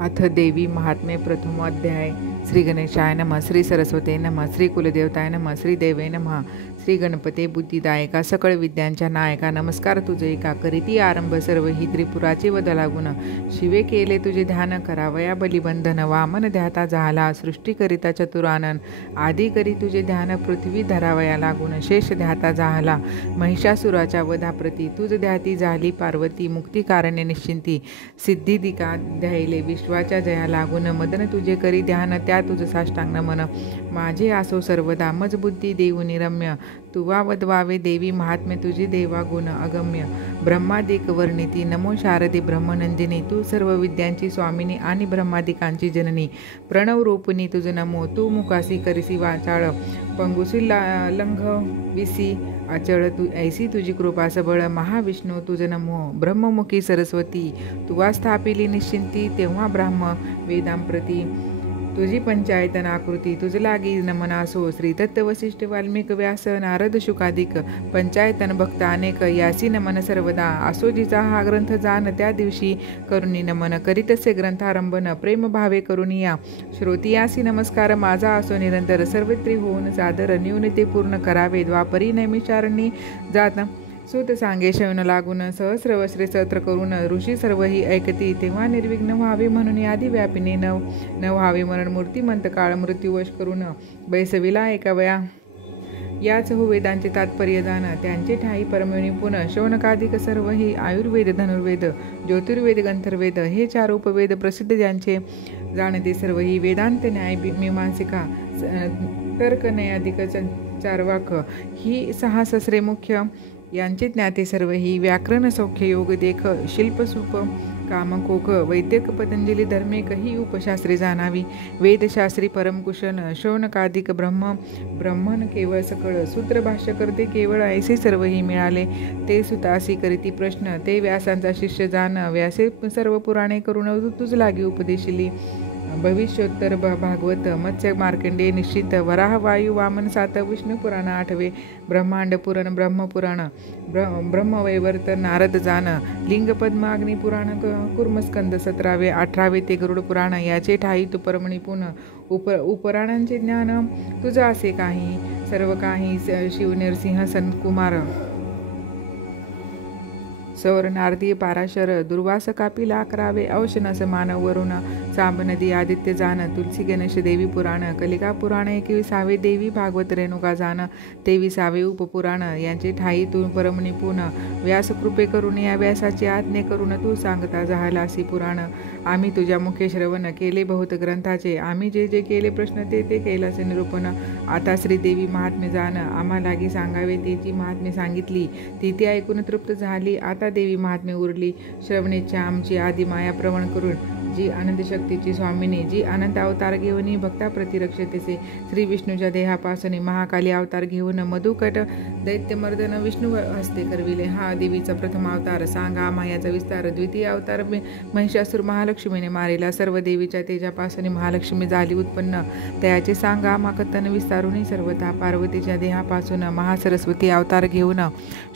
अथ देवी महात्म्ये प्रथम अध्याय। श्री गणेशाय नमः, श्री सरस्वते नमः, श्री कुलदेवताय नमः, श्री देवे नमः। श्री गणपते बुद्धिदायका, सकळ विद्यांच्या नायका, नमस्कार तुझे एका. करीती आरंभ सर्व ही त्रिपुराचे वद लागून. शिवे केले तुझे ध्यान, करावया बलिबंधन. वामन ध्याता झाला सृष्टी करिता चतुरानन. आदी करी तुझे ध्यान, पृथ्वी धरावया लागून. शेष ध्याता झाला महिषासुराच्या वधाप्रती. तुझ ध्याती झाली पार्वती, मुक्ती कारणे निश्चिंती. सिद्धिदिका ध्यायले विश्वाच्या जया लागून. मदन तुझे करी ध्यान, त्या तुझ साष्टांग नमन. माझे आसो सर्वदा मज बुद्धी देऊनी रम्य. तुवा वदवावे देवी महात्म्य, तुझे देवा गुण अगम्य. ब्रह्मादिक वर्णिती, नमो शारदे ब्रह्मनंदिनी. तू सर्व विद्यांची स्वामिनी आणि ब्रह्मादिकांची जननी. प्रणव रूपिणी तुझ नमो. तू मुकासी करिसी वाचाळ, पंगुसी लंघविसी अचळ. तू ऐसी तुझी कृपा सबळ. महाविष्णू तुझ नमो. ब्रह्ममुखी सरस्वती, तुवा स्थापिली निश्चिंती. तेव्हा ब्राह्म वेदांप्रती तुझी पंचायतन आकृती. तुझ लागी नमनासो. श्री दत्त वसिष्ठ वाल्मिक व्यास नारद शुकादिक. पंचायतन भक्त अनेक, यासी नमन सर्वदा. असो जिचा हा ग्रंथ जाण, त्या दिवशी करुणी नमन. करीतसे ग्रंथारंभन, प्रेम भावे करुणिया. श्रोती यासी नमस्कार, माझा असो निरंतर. सर्वत्री होऊन सादर, न्यूनते पूर्ण करावे. द्वापरी नैमिषारणी जात सूत सांगे शयन लागून. सहस्र वस्त्रे सत्र करून, ऋषी सर्वही ऐकती. तेव्हा निर्विघ्न व्हावे म्हणून आदी व्यापिने न व्हावे मरण. मूर्तिमंत काळ मृत्यूवश करून, बैसविला ऐकावया याच हो वेदांचे तात्पर्य जाण. त्यांचे ठाई परमयोनी पुन. शौनकादिक सर्वही आयुर्वेद धनुर्वेद ज्योतिर्वेद गंधर्वेद, हे चार उपवेद प्रसिद्ध ज्यांचे जाणते सर्वही. वेदांत न्याय मीमांसिका तर्क नयाधिक चारवाक, ही सहा ससरे मुख्य. यांचे ज्ञाते सर्व ही. व्याकरण सौख्य योग देख, शिल्पसूप कामकोक. वैद्यक पतंजली धर्मेक, ही उपशास्त्रे जाणावी. वेदशास्त्री परमकुशन, शौनकादिक ब्रह्मन केवळ सकळ. सूत्र भाष्य करते केवळ, ऐसे सर्वही मिळाले. ते सुतासी करीती प्रश्न, ते व्यासांचा शिष्य जाण. व्यासे सर्व पुराणे करून तुझ लागी उपदेशिली. भविष्योत्तर भागवत, मत्स्य मार्कंडेय निश्चित. वराह वायू वामन सात, विष्णू पुराण आठवे. ब्रह्मांड पुराण ब्रह्मपुराण, ब्रह्मवैवर्त नारद जाण. लिंग पद्म अग्नि पुराण, कुर्मस्कंद 17वे. 18वे ते गरुड पुराण. याचे ठाई तू परमनिपुण. उपराणांचे ज्ञान तुझं असे काही. सर्व काही शिवनरसिंह सनकुमार. सौर नारदी पाराशर, दुर्वास कापिल 11वे. औशनस मानव वरुण, सांब नदी आदित्य जाण. तुलसी गणेश देवी पुराण, कलिका पुराण 21वे. देवी भागवत रेणुका जाण, 23वे. उपपुराण. यांचे ठाई तू परमनिपुण. व्यास कृपे करून, या व्यासाची आज्ञे करून तू सांगता झालासी पुराण. आम्ही तुझ्या मुखे श्रवण केले बहुत ग्रंथाचे. आम्ही जे जे केले प्रश्न, ते ते कैलासे निरूपण. आता श्रीदेवी महात्म्य जाण, आम्हालागी सांगावे. तिची महात्म्य सांगितली, ती ऐकून तृप्त झाली. आता देवी महात्म्य उरली. श्रवणेच्छा आमची आधी माया प्रवण करून. जी आनंद शक्तीची स्वामिनी, जी अनंत अवतार घेऊन भक्ता प्रतिरक्षतेसे. श्री विष्णूच्या देहापासून महाकाली अवतार घेऊन मधुकट दैत्यमर्दन विष्णू हस्ते करविले. हा देवीचा प्रथम अवतार. सांगा मायाचा विस्तार. द्वितीय अवतार महिषासुर महालक्ष्मीने मारिला. सर्व देवीच्या तेजापासून महालक्ष्मी झाली उत्पन्न. त्याचे सांगा कथन विस्तारुनी सर्वथा. पार्वतीच्या देहापासून महासरस्वती अवतार घेऊन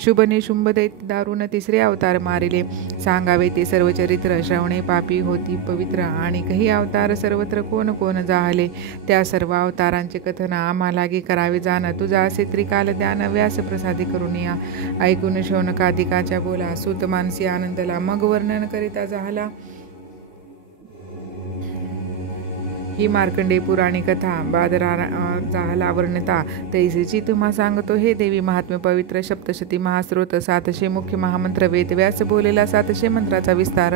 शुभने शुंभ दैत्य दारुण तिसरे अवतार मारिले. सांगावे ते सर्व चरित्र. श्रवणे पापी होती पवित्र. आणि काही अवतार सर्वत्र कोण कोण जाहले. त्या सर्व अवतारांचे कथन आम्हालागी करावे जाण. तुझा असे त्रिकाल ध्यान, व्यास प्रसादी करुनिया. ऐकून शौनकादिकाच्या बोला, सुत मानसी आनंदला. मग वर्णन करिता झाला ही मार्कंडेय पुराणी कथा. बादरा झाला वर्णता, तैसीची तुम्हा सांगतो हे देवी महात्म्य पवित्र. सप्तशती महास्रोत, 700 मुख्य महामंत्र वेद. व्यास बोलेला 700 मंत्राचा विस्तार.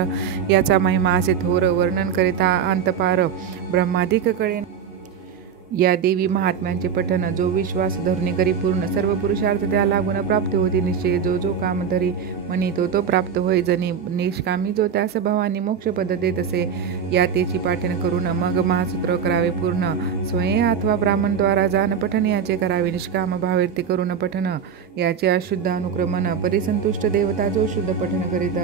याचा महिमा असे थोर, वर्णन करिता अंतपार ब्रह्मादिक कळे. या देवी महात्म्यांचे पठन जो विश्वास धरुनी करी पूर्ण. सर्व पुरुषार्थ त्या लागून प्राप्त होती निश्चय. जो जो काम धरी म्हणितो तो प्राप्त होय जनी. निष्कामी जो त्या स्वभावाने मोक्ष पद देत असे. या तेची पाठन करून मग महासूत्र करावे पूर्ण. स्वयं अथवा ब्राह्मणद्वारा जाण पठन याचे करावे. निष्काम भाववृत्ती करून पठन याचे अशुद्ध अनुक्रमण. परिसंतुष्ट देवता जो शुद्ध पठन करीत,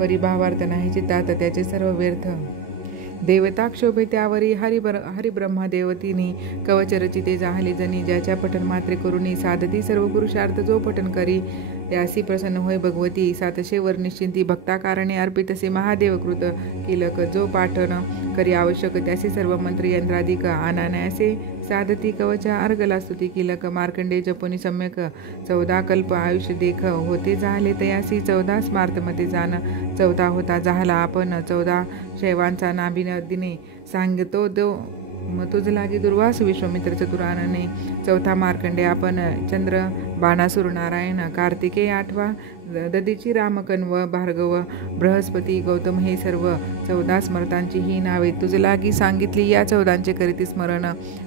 परिभावार्थ नाही चित्तात त्याचे सर्व व्यर्थ. देवता क्षोभे त्यावरी. हरिब्रह्मा देवतीनी कवच रचिते जाहली जनी. ज्याच्या पठन मात्रे करुणी साधती सर्व पुरुषार्थ. जो पठन करी त्यासी प्रसन्न होय भगवती 700 वर निश्चिंती भक्ताकारणे अर्पितसे महादेवकृत कीलक जो पाठन करी आवश्यक त्यासी सर्व मंत्र यंत्राधिक आनानयासे साधती कवचा अर्गला स्तुती कीलक मार्कंडे जपुनी सम्यक 14 कल्प आयुष्य देख होते झाले तयासी 14 स्मार्तमध्ये जाण 14 होता झाला आपण 14 शैवांचा नाभिन दिने सांगतो दो तुझ लागी दुर्वास विश्वामित्र चतुरानने 4था मार्कंडे आपण चंद्र बाणासुर नारायण कार्तिके 8वा ददीची रामकन्व भार्गव बृहस्पती गौतम हे सर्व 14 स्मरतांची ही नावे तुझ लागी सांगितली या 14चे करीती स्मरण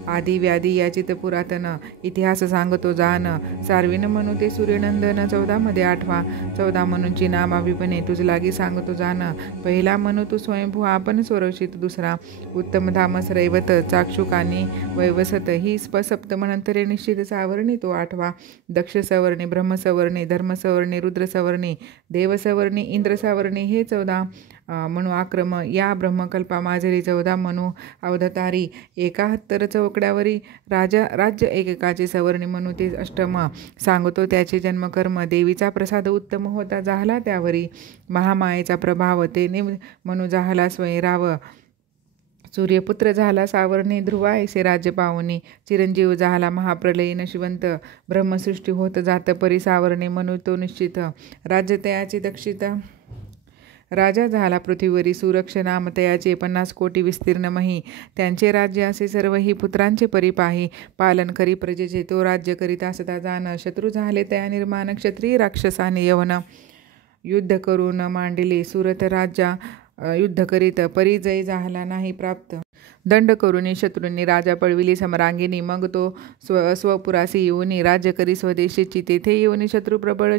आदी व्याधी याचित पुरातन इतिहास सांगतो जाण सार्विन म्हणू ते सूर्यनंदन 14 मध्ये 8वा 14 म्हणूंची नामाभिपणे तुझ लागी सांगतो जाण पहिला म्हणू तू स्वयंभू आपण स्वरक्षित दुसरा उत्तम धामस रैवत चाक्षुकानी वैवसत ही सप्तमनंतरे निश्चित सावर्णी तो 8वा दक्ष सवर्णे ब्रह्म सवर्णे धर्म सवर्णे रुद्र सवर्णे देव सवर्णे इंद्र सवर्णे हे 14 म्हणू आक्रम या ब्रह्मकल्पा माझरी 14 म्हणू अवधतारी 71 चौकड्यावरी राज्य एकेकाचे सवर्णे म्हणू ते अष्टम सांगतो त्याचे जन्मकर्म देवीचा प्रसाद उत्तम होता झाला त्यावरी महामायेचा प्रभाव तेने म्हणू झाला स्वयंराव सूर्यपुत्र झाला सावर्णे ध्रुवा ऐसे राज्य पावनी चिरंजीव झाला महाप्रलयी नशिवंत ब्रह्मसृष्टी होत जात परी सावर्णे म्हणू तो निश्चित राज्य तयाचे दक्षित राजा झाला पृथ्वीवरी सुरक्ष नाम तयाचे 50 कोटी विस्तीर्णमही त्यांचे राज्य असे सर्व ही पुत्रांचे परिपाही पालन करी प्रजेचे तो राज्य करीता सदा जाण शत्रू झाले तया निर्माण क्षत्रिय राक्षसाने यवन युद्ध करून मांडिले सुरत राज्या युद्ध करीत परिजय झाला नाही प्राप्त दंड करुनी शत्रूंनी राजा पळविली समरांगिनी मग तो स्वपुरासी येऊनी राज्य करी स्वदेशीची तेथे येऊनी शत्रू प्रबळ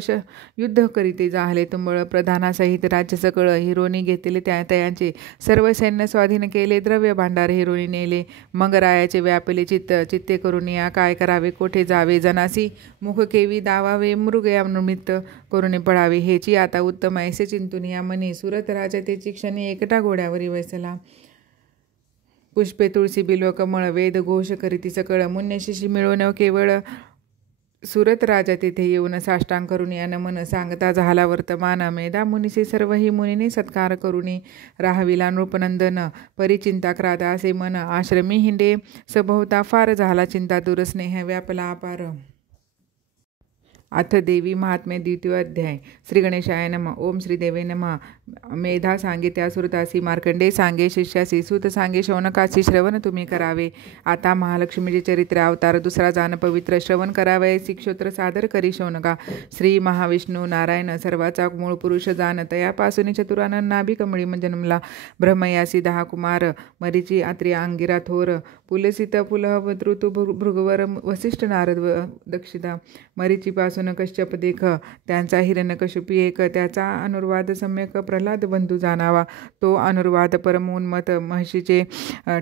युद्ध करीते जाहले तुंबळ प्रधानासहित राज्य सकळ हिरोनी घेतले तयांचे सर्व सैन्य स्वाधीन केले द्रव्य भांडार हिरोनी नेले मग रायाचे व्यापले चित्ते करून या काय करावे कोठे जावे जनासी मुख केवी दावावे मृगया निमित्त करुणी पडावे हेची आता उत्तम ऐसे चिंतून या मनी सुरत राजा तेची क्षणी एकटा घोड्यावरी वैसला पुष्पे तुळसी बिल्व कमळ वेद घोष करीती सकळ मुन्यशिशी मिळवण केवळ सुरत राजा तेथे येऊन साष्टांग करून या नमन सांगता झाला वर्तमान मेधा मुनीसे सर्व ही मुनीने सत्कार करुणी राहविला नृपनंदन परिचिंताक्रात असे मन आश्रमी हिंडे सभोवता फार झाला चिंता दूर स्नेह व्यापला अपार अथ देवी महात्म्य 2य अध्याय श्री गणेशाय नमः ओम श्री देवे नमः मेधा सांगे त्या सुरतासी मार्कंडे सांगे शिष्यासी सूत सांगे शौनकासी श्रवण तुम्ही करावे आता महालक्ष्मीचे चरित्र अवतार दुसरा जाण पवित्र श्रवण करावे शिक्षोत्र सादर करी शौनका श्री महाविष्णू नारायण सर्वाचा मूळ पुरुष जाण तयापासून चतुरानन नाभी कमळी जन्मला ब्रह्मयासी 10 कुमार मरीची आत्री अंगिरा थोर पुलसित पुलह ऋतु भृगवर वसिष्ठ नारद दक्षिता मरीचीपासून कश्यप देख त्यांचा हिरण्यकशिपी एक त्याचा अनुर्वाद सम्यक प्रल्हाद बंधू जाणावा तो अनुर्वाद परमोन्मत महिषीचे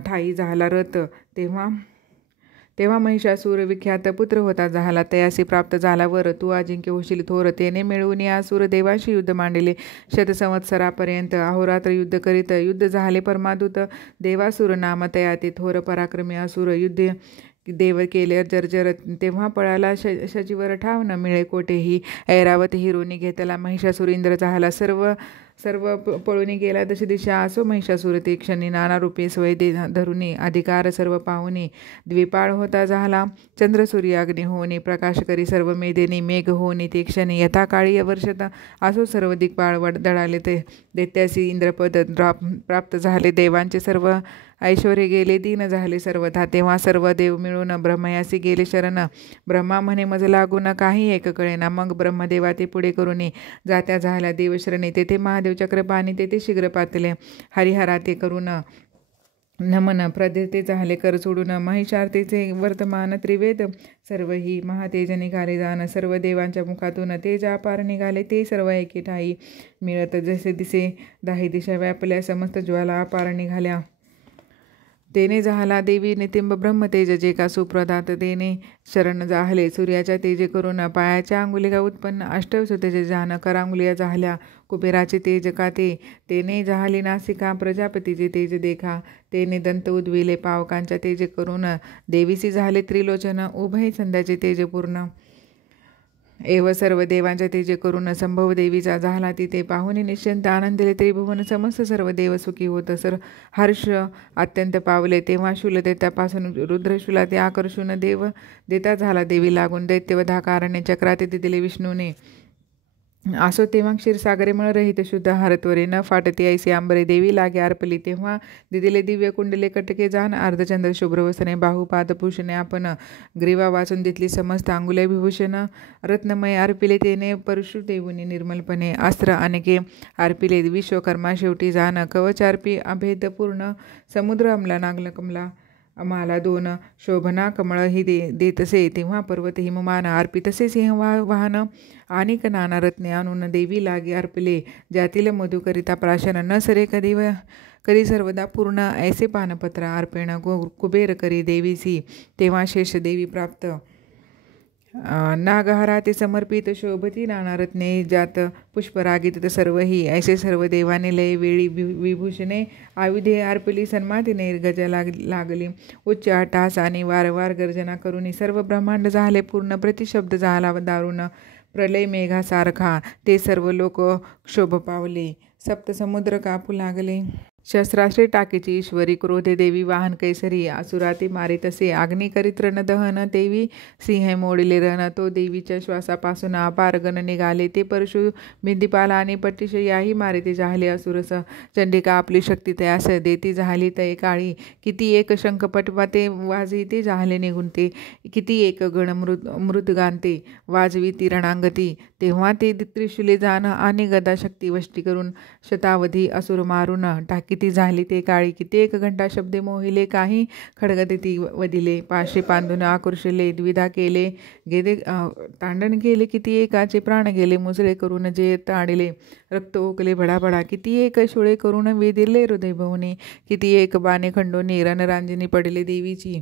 ठाई झाला रथ तेव्हा महिषासूर विख्यात पुत्र होता झाला तयासी प्राप्त झाल्यावर तू अजिंक्य होशील थोर तेने मिळवून या सूर देवांशी युद्ध मांडले शतसंवत्सरापर्यंत अहोरात्र युद्ध करीत युद्ध झाले परमादूत देवासूर नाम तया ते थोर पराक्रमी असुर युद्ध देव केले जर्जर तेव्हा पळाला शजीवर ठाव न मिळे कोठेही ऐरावत हिरोनी घेतला महिषासूर इंद्र झाला सर्व पळूनी गेला दश दिशा असो महिषासूर ते क्षणी नाना रूपे स्वय धरुनी अधिकार सर्व पाहुनी द्विपाळ होता झाला चंद्र सूर्य अग्नी होणे प्रकाश करी सर्व मेदेनी मेघ होणे ते क्षणी यथाकाळी वर्षत असो सर्व दिग्पाळ दळाले ते दैत्यासी इंद्रपद प्राप्त झाले देवांचे सर्व ऐश्वर्य गेले दीन झाले सर्वथा तेव्हा सर्व देव मिळून ब्रह्मयासी गेले शरण ब्रह्मा म्हणे मज लागून काही एक कळेना मग ब्रह्मदेवा ते पुढे करूनी जात्या झाल्या देवशरणी तेथे महादेव चक्रपाणी तेथे शीघ्र पातले हरिहरा ते करून नमन प्रदेते झाले कर सोडून महिषार्तीचे वर्तमान त्रिवेद सर्व ही महातेज निघाले जाण सर्व देवांच्या मुखातून तेज अपार निघाले ते सर्व एके ठाई मिळत जसे दिसे 10 दिशा व्यापल्या समस्त ज्वाला अपार निघाल्या तेने झाला देवी नितिंब ब्रह्मतेज जे का सुप्रदात तेने शरण जाहले सूर्याच्या तेजे करून पायाच्या अंगुलिका उत्पन्न अष्टवसुतेचे जान करांगुलिया जाहल्या कुबेराचे तेज का तेने जाहली नासिका प्रजापतीचे तेज देखा तेने दंत उद्विले पावकांच्या तेज करून देवीसी झाले त्रिलोचन उभय संध्याचे तेज पूर्ण एव सर्व देवांच्या तेजे करून संभव देवीचा झाला तिथे पाहुणे निश्चिंत आनंदले त्रिभुवन समस्त सर्व देव सुखी होत हर्ष अत्यंत पावले तेव्हा शूलदेतापासून रुद्रशूला ते आकर्षून देव देता झाला देवी लागून दैत्यवधा कारणे चक्राती दिले विष्णूने असो तेव्हा क्षीरसागरे मळ रहित शुद्ध हरत्वरे न फाटती ऐसे आंबरे देवी लागे अर्पली तेव्हा दिदिले दिव्य कुंडले कटके जाण अर्धचंद्र शुभ्रवसने बाहुपादभूषणे आपण ग्रीवा वाचून दितली समस्त अंगुले विभूषण रत्नमय अर्पिले तेने परशु देऊनी निर्मलपणे अस्त्र अनेके अर्पिले विश्वकर्मा शेवटी जाण कवच अर्पी अभेद पूर्ण समुद्र अमला नागल कमला आम्हाला दोन शोभना कमळ ही देतसे तेव्हा पर्वत हिममान अर्पितसे सिंह वाहन आणि नाना रत्ने आणून देवी लागे अर्पले ज्यातील मधुकरिता प्राशन न सरे कधी सर्वदा पूर्ण ऐसे पानपत्र अर्पेण कुबेर करी देवीसी तेव्हा शेष देवी प्राप्त नागहारा ते समर्पित शोभती नाना रत्ने जात पुष्परागित सर्वही ऐसे सर्व देवाने लय वेळी विभूषणे आयुधे अर्पली सन्मातीने गजा लागली उच्च अट्टहास आणि वारंवार गर्जना करून सर्व ब्रह्मांड झाले पूर्ण प्रतिशब्द झाला दारुण प्रलय मेघासारखा ते सर्व लोक क्षोभ पावले सप्त समुद्र कापू लागले शस्त्रास्त्रे टाकीची ईश्वरी क्रोधे देवी वाहन कैसरी असुराती मारे तसे अग्नी करीत रण दहन देवी सिंह मोडले रण तो देवीच्या श्वासापासून अपार गण निघाले ते परशु बिंदीपाला आणि पट्टिश याही मारे ते जाहले असुरस चंडिका आपली शक्ती तयास देती झाली तय काळी किती एक शंखपटवा ते वाजवी ते जाहले निघून ते किती एक गण मृदगांते वाजवी ती रणांगती तेव्हा ते त्रिशूले जाण आणि गदा शक्ती वष्टी करून शतावधी असुर मारून टाकी ती झाली ते काळी कित्येक घंटा शब्दे मोहिले काही खडगदेती वदिले पाशे पांधून आकृषले द्विधा केले गेले तांडण केले किती एकाचे प्राण गेले मुजळे करून जे ताडिले रक्त ओकले भडाभडा किती एक शुळे करून वेदिले हृदय भवने किती एक बाणे खंडोनी रणरांजनी पडले देवीची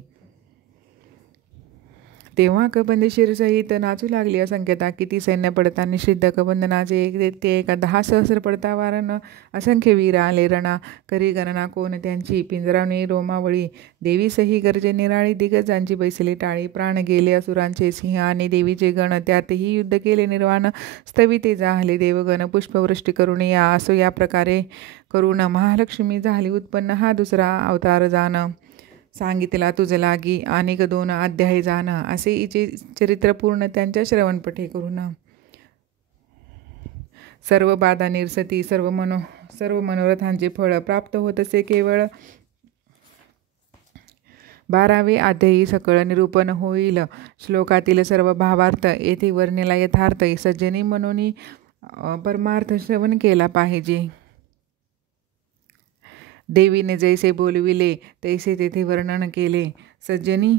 तेव्हा कबंद शिरसहित नाचू लागली असंख्यता किती सैन्य पडता निषिद्ध कबंदनाचे एक ते एका 10 सहस्र पडता वारण असंख्य वीर आले रणा करी गणना कोण त्यांची पिंजरावणी रोमावळी देवी सही गरजे निराळी दिग्गजांची बैसले टाळी प्राण गेले असुरांचे सिंह आणि देवीचे गण त्यातही युद्ध केले निर्वाण स्थविते जाहले देवगण पुष्पवृष्टी करून या असो या प्रकारे करून महालक्ष्मी झाली उत्पन्न हा दुसरा अवतार जाण सांगितला तुझ लागी अनेक 2 अध्याय जाण असे हिचे चरित्र पूर्ण त्यांच्या श्रवणपठे करून सर्व बाधा निरसती सर्व मनोरथांचे फळ प्राप्त होत असे केवळ 12वे अध्यायी सकळ निरूपण होईल श्लोकातील सर्व भावार्थ येथे वर्णिला यथार्थ सज्जनी म्हणून परमार्थ श्रवण केला पाहिजे देवीने जैसे बोलविले तैसे तेथे वर्णन केले सज्जनी